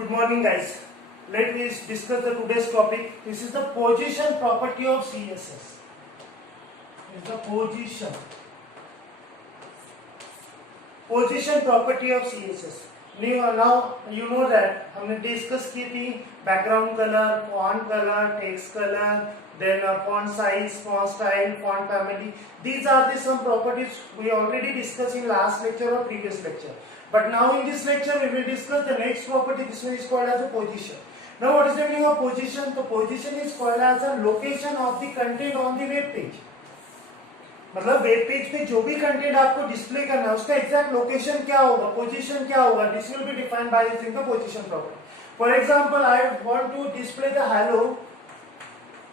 Good morning, guys. Let me discuss the today's topic. This is the position property of CSS. Is the position property of CSS. Now you know that हमने डिस्कस की थी background colour, font colour, text colour, then font size, font style, font family. These are the some properties we already discussed in last lecture or previous lecture. But now in this lecture we will discuss the next property. This one is called as a position. Now what is the meaning of position? The position is called as a location of the content on the web page. मतलब web page पे जो भी कंटेंट आपको डिस्प्ले करना है उसका exact location क्या होगा, पोजीशन क्या होगा, this will be defined by using the position property. For example I want to display the hello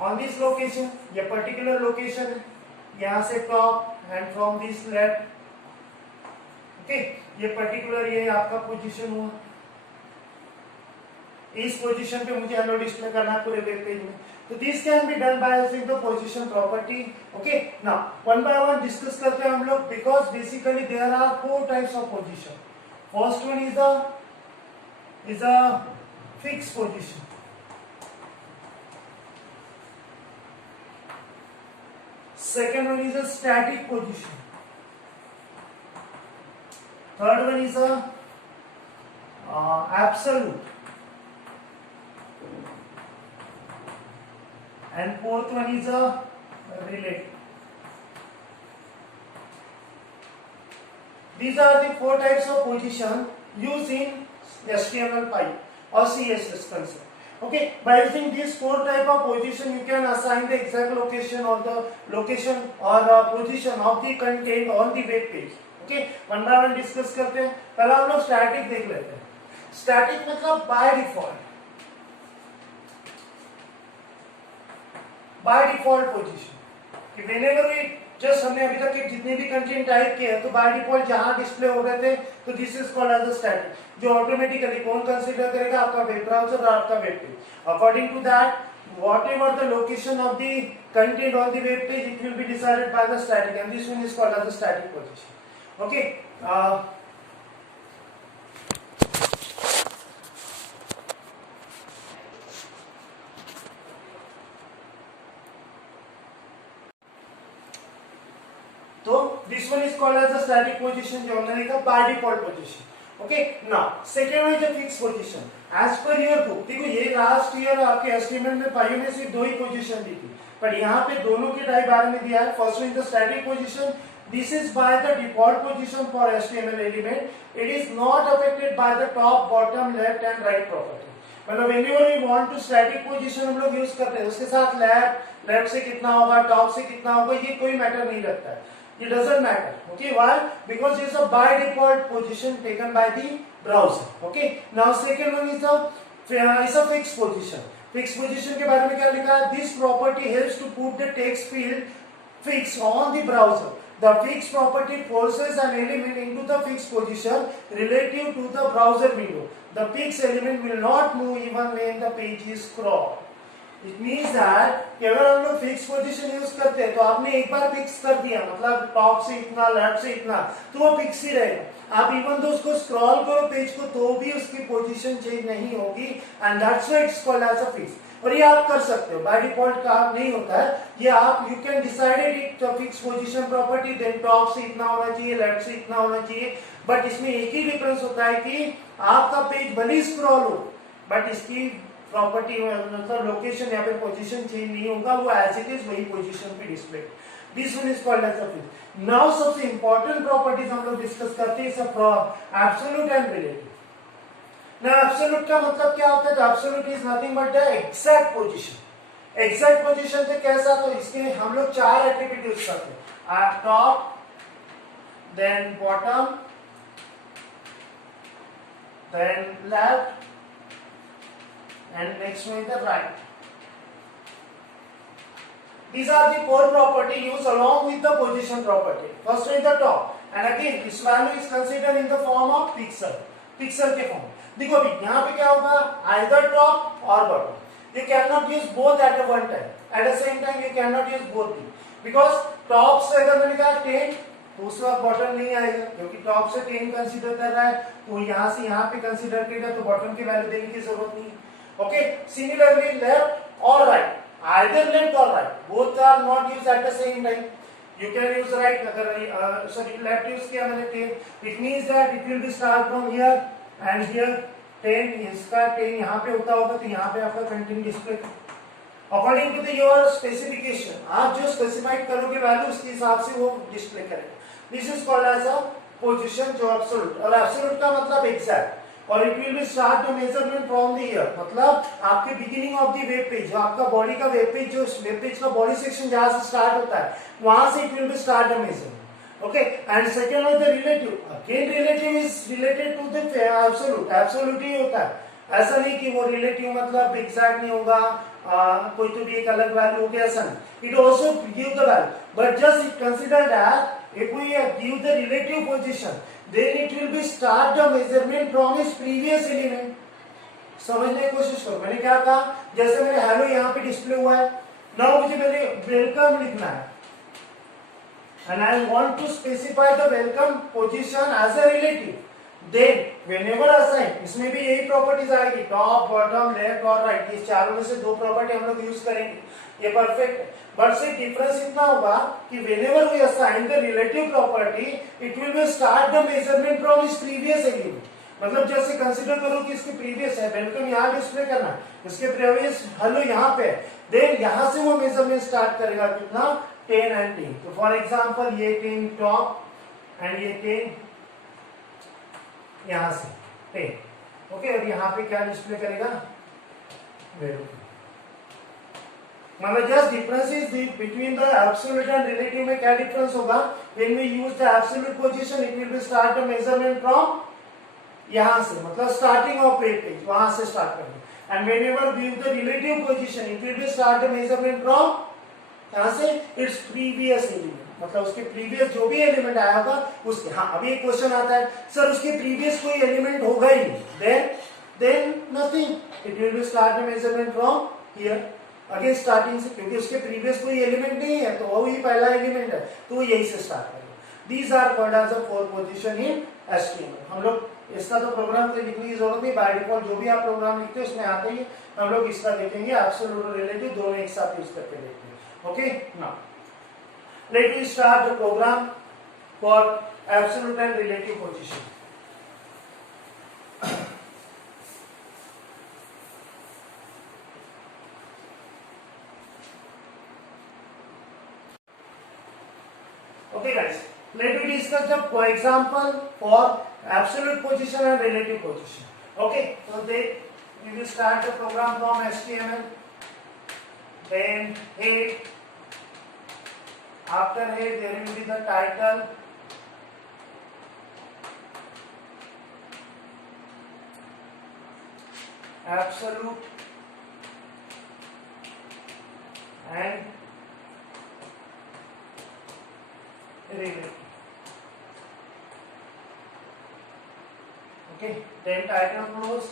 on this location. ये पर्टिकुलर लोकेशन है, यहाँ से top and from this left. Okay, ये particular ये आपका पोजीशन हुआ. इस पोजीशन पे मुझे हेलो डिस्प्ले करना है पूरे वेब पेज में. So this can be done by using the position property. Okay, now one by one discuss करते हैं हम लोग, because basically there are four types of position. First one is a fixed position. Second one is a static position. Third one is a absolute. And fourth one is a relative. These are the four types of position used in HTML5 or CSS concept. Okay, by using these four type of position, you can assign the exact location or the location or the position of the content on the web page. Okay, one by one discuss करते हैं. पहला हम लोग static देख लेते हैं. Static मतलब by default. By default position कि व्हेनेवर वी जस्ट हमने अभी तक के जितने भी कंटेंट टाइप किए हैं तो बाय डिफॉल्ट जहां डिस्प्ले हो रहे थे तो this is called as a static, जो ऑटोमेटिकली कौन कंसीडर करेगा, आपका वेब ब्राउज़र और आपका web page. According to that whatever the location of the content on the web page, it will be decided by the static, and this one is called as a static position. Okay, so this one is called as a static position, जो हमने लिखा by default position. Okay, now second one is a fixed position. As per your book, देखो ये last year आपके एस्टीमेट में पाइयों में सिर्फ दो ही पोजीशन दी थी, पर यहाँ पे दोनों के टाइप बारे में दिया है. First one is the static position. This is by the default position for HTML element. It is not affected by the top, bottom, left and right property. मतलब whenever we want to static position हम लोग यूज करते हैं, उसके साथ लेफ्ट से कितना होगा, टॉप से कितना होगा, ये कोई मैटर नहीं रखता है. It doesn't matter. Okay, why? Because it's a by default position taken by the browser. Okay. Now second one is a fixed position. Fixed position के बारे में क्या लिखा है? This property helps to put the text field fixed on the browser. The fixed property forces an element into the fixed position relative to the browser window. The fixed element will not move even when the page is scrolled. It means that कि अगर हम लोग fix position use करते हैं तो आपने एक बार फिक्स कर दिया, मतलब टॉप से इतना, लेफ्ट से इतना, तो वो फिक्स ही रहेगा. आप इवन तो उसको स्क्रॉल करो पेज को तो भी उसकी पोजीशन चेंज नहीं होगी, and that's why it's called as a fix. और ये आप कर सकते हो, बाय डिफॉल्ट काम नहीं होता है ये. आप you can decided it fix position property, then top से इतना होना चाहिए, लेफ्ट से इतना होना चाहिए. बट इसमें एक ही डिफरेंस होता है कि आपका पेज भले ही स्क्रॉल हो बट इसकी प्रॉपर्टी मतलब लोकेशन या फिर पोजीशन चेंज नहीं होगा, वो एज इट इज वही पोजीशन पे display. This one is called as a fix. Now सबसे इंपॉर्टेंट प्रॉपर्टीज हम लोग डिस्कस करते हैं, सब absolute and relative. Now absolute का मतलब क्या होता है? तो absolute is nothing but the exact position. Exact position से कैसा, तो इसके हम लोग चार एट्रिब्यूट यूज करते हैं. Top, then bottom, then left and next one is the right. These are the four property used along with the position property. First one is the top, and again this value is considered in the form of pixel. Pixel के form. देखो अभी यहाँ पे क्या होगा, either top or bottom. You cannot use both at one time. At the same time you cannot use both, because top से अगर मैंने कहा 10 तो उस वक्त बॉटम नहीं आएगा, क्योंकि टॉप से 10 कंसीडर कर रहा है, तो यहाँ से यहाँ पे कंसीडर करेगा, तो बॉटम की वैल्यू देने की जरूरत नहीं है। ओके, सिमिलरली लेफ्ट और right, either left or right, both are not used at the same time. You can use right, अगर sorry left use किया मैंने 10, it means that it will be start from here and here 10, इसका 10 यहाँ पे होता होगा, तो यहाँ पे आपका content display according to your specification, आप जो स्पेसिफाइड करोगे वैल्यू उसके हिसाब से वो डिस्प्ले करेगा। This is called as a position जो एब्सोल्यूट, और एब्सोल्यूट का मतलब एग्जैक्ट, और it will be start the measurement from the ear, मतलब आपके beginning of the web page, जो आपका बॉडी का वेब पेज, जो वेब पेज का बॉडी सेक्शन जहां से स्टार्ट होता है वहां से it will be start the measurement. Okay, and second is the relative, again relative is related to the absolute, absolute ही होता है, ऐसा नहीं कि वो रिलेटिव मतलब एग्जैक्ट नहीं होगा, कोई तो भी एक अलग वैल्यू हो गया, ऐसा नहीं, it also give the value, but just consider that if we give the relative position, then it will be start the measurement from its previous element. समझने की कोशिश करो, मैंने क्या कहा, जैसे मैंने हेलो यहाँ पे डिस्प्ले हुआ है, नाउ मुझे मैंने वेलकम लिखना है, and I want to specify the welcome position as a relative. Then whenever assign, इसमें भी यही प्रॉपर्टीज आएगी, टॉप, बॉटम, लेफ्ट और राइट, ये चारों में से दो प्रॉपर्टी हम लोग यूज करेंगे, ये परफेक्ट है। बट से डिफरेंस इतना होगा कि whenever we assign the relative property, it will be start the measurement from its previous element. मतलब जैसे कंसीडर करो कि इसके प्रीवियस है, वेलकम यहाँ डिस्प्ले करना, इसके प्रीवियस हेलो यहाँ पे, देन यहाँ से वो मेजरमेंट स्टार्ट करेगा, कितना, 10 एंड 10। तो फॉर एग्जांपल ये 10 टॉप एंड ये 10 यहाँ से 10, ओके, और यहाँ पे क्या डिस्प्ले करेगा, वेलकम। मतलब just difference is between the absolute and relative में क्या डिफरेंस होगा, when we use the absolute position it will be start the measurement from यहां से, मतलब स्टार्टिंग ऑफ वेब पेज, वहां से स्टार्ट करना, and whenever we use the relative position it will be start the measurement from यहां से its previous element, मतलब उसके प्रीवियस जो भी एलिमेंट आया होगा उसके। हाँ, अभी एक क्वेश्चन आता है, सर उसके प्रीवियस कोई एलिमेंट होगा ही नहीं, then nothing, it will be start the measurement from here again starting से, क्योंकि उसके प्रीवियस कोई एलिमेंट नहीं है, तो वो ही पहला एलिमेंट है, तो वो यही से स्टार्ट करेगा। These are called as a four position in HTML. हम लोग इसका तो प्रोग्राम तो लिखने की जरूरत नहीं, बाय डिफॉल्ट जो भी आप प्रोग्राम लिखते हैं उसमें आते ही, हम लोग इसका देखेंगे एब्सोल्यूट और रिलेटिव दोनों एक साथ यूज करके देखते हैं। Okay, now let me start the program for absolute and relative position. Okay guys, let me discuss the example for absolute position and relative position. Okay, so we will start the program from HTML, then head, after head there will be the title, absolute and relative. Okay, then title close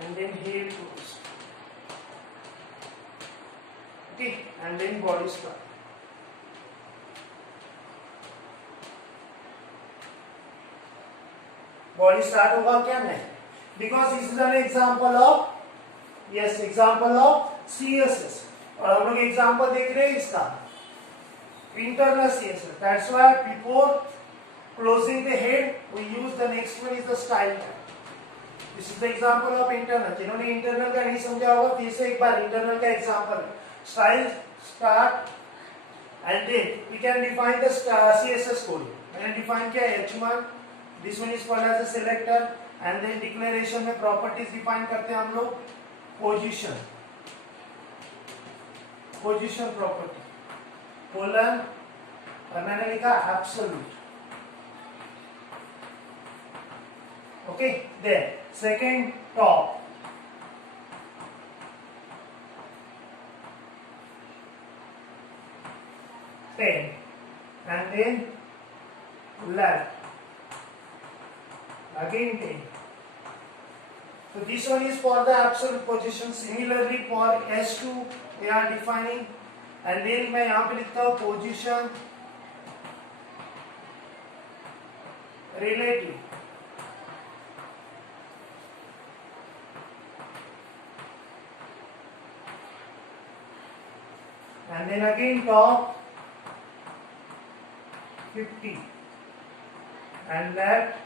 and then head close. Okay, and then body start. Body start होगा क्या, नहीं, because this is an example of, yes, example of CSS, और हम लोग एग्जाम्पल देख रहे हैं इसका internal CSS. That's why before closing the head, we use the next one is the style tag. This is the example of internal. जिन्होंने internal का नहीं समझा होगा फिर से एक बार internal का example. Style, start, and then we can define the CSS code. मैंने define किया h1. This one is called as a selector, and then declaration में properties define करते हैं हम लोग. Position, position property. कोलन और मैंने लिखा absolute. Okay, then second top, ten, and then left again 10. So this one is for the absolute position. Similarly for S2 we are defining and देन मैं यहाँ पे लिखता हूँ position relative, and then again top 50 and left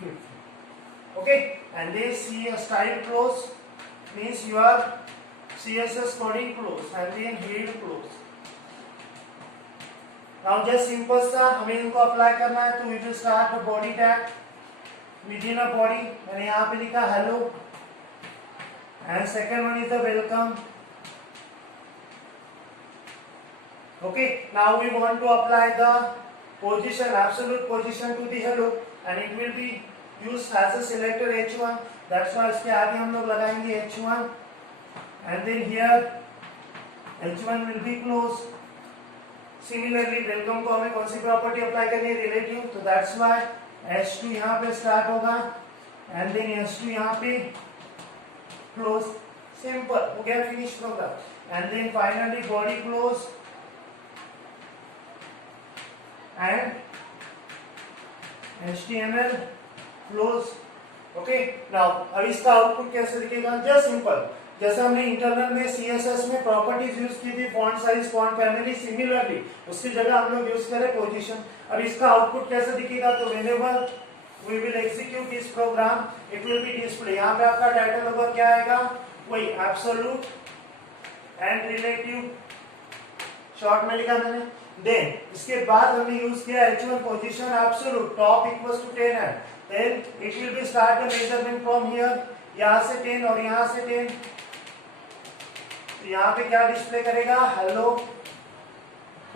50. Okay, and they see a style close means your CSS coding close and then head close. Now just simple सा हमें इनको अप्लाई करना है, तो we will start the body tag. within a body मैंने यहाँ पे लिखा hello and second one is the welcome. Okay, now we want to apply the position, absolute position to the hello, and it will be used as a selector H1. That's why इसके आगे हम लोग लगाएंगे H1, and then here H1 will be closed. Similarly, welcome को हमें कौन सी property apply करनी है, रिलेटिव, तो that's why H2 यहाँ पे स्टार्ट होगा and then H2 यहाँ पे close. Simple, हो गया finish program. And then finally body close and HTML close. Okay, now अब इसका आउटपुट कैसे दिखेगा, जस्ट सिंपल जैसे हमने इंटरनल में CSS में प्रॉपर्टीज यूज की थी, font size, font family, similarly उसकी जगह हम लोग यूज करें पोजीशन. अब इसका आउटपुट कैसे दिखेगा, तो whenever we will execute this program it will be display. यहाँ पे आपका टाइटल होगा क्या आएगा, वही एब्सोल्यूट एंड रिलेटिव, शॉर्ट में लिखा मैंने. देन इसके बाद हमने यूज किया H1 position absolute, top equals to 10 है. Then it will be start the measurement from here, यहाँ से 10 और यहाँ से 10. यहाँ पे क्या डिस्प्ले करेगा, hello.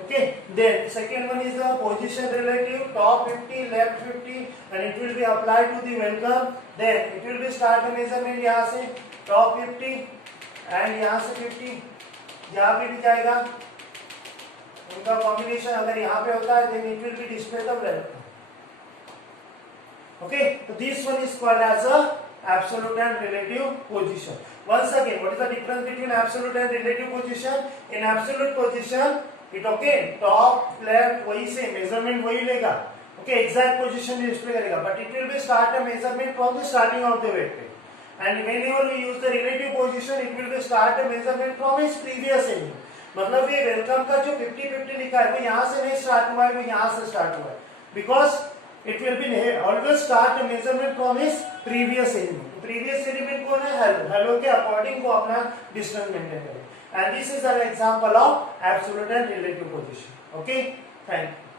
Okay, then second one is the position relative, top 50 left 50 and it will be applied to the welcome. Then it will be start the measurement यहाँ से टॉप 50 एंड यहाँ से 50, यहाँ पे भी जाएगा. उनका कॉम्बिनेशन अगर यहाँ पे होता है then it will be display the welcome. Okay, so this one is called as a absolute and relative position. Once again, what is the difference between absolute and relative position? In absolute position, it okay, top, left वही से measurement वही लेगा. Okay, exact position display करेगा, but it will be start a measurement from the starting of the vector. And whenever we use the relative position, it will be start a measurement from its previous element. मतलब ये वेलकम का जो 50-50 लिखा है वो यहाँ से नहीं स्टार्ट हुआ है, वो यहाँ से स्टार्ट हुआ है. Because it will be always start a measurement from its previous element. Previous element कौन है, hello. Hello के according को अपना distance maintain करें. And this is an example of absolute and relative position. Okay, thank you.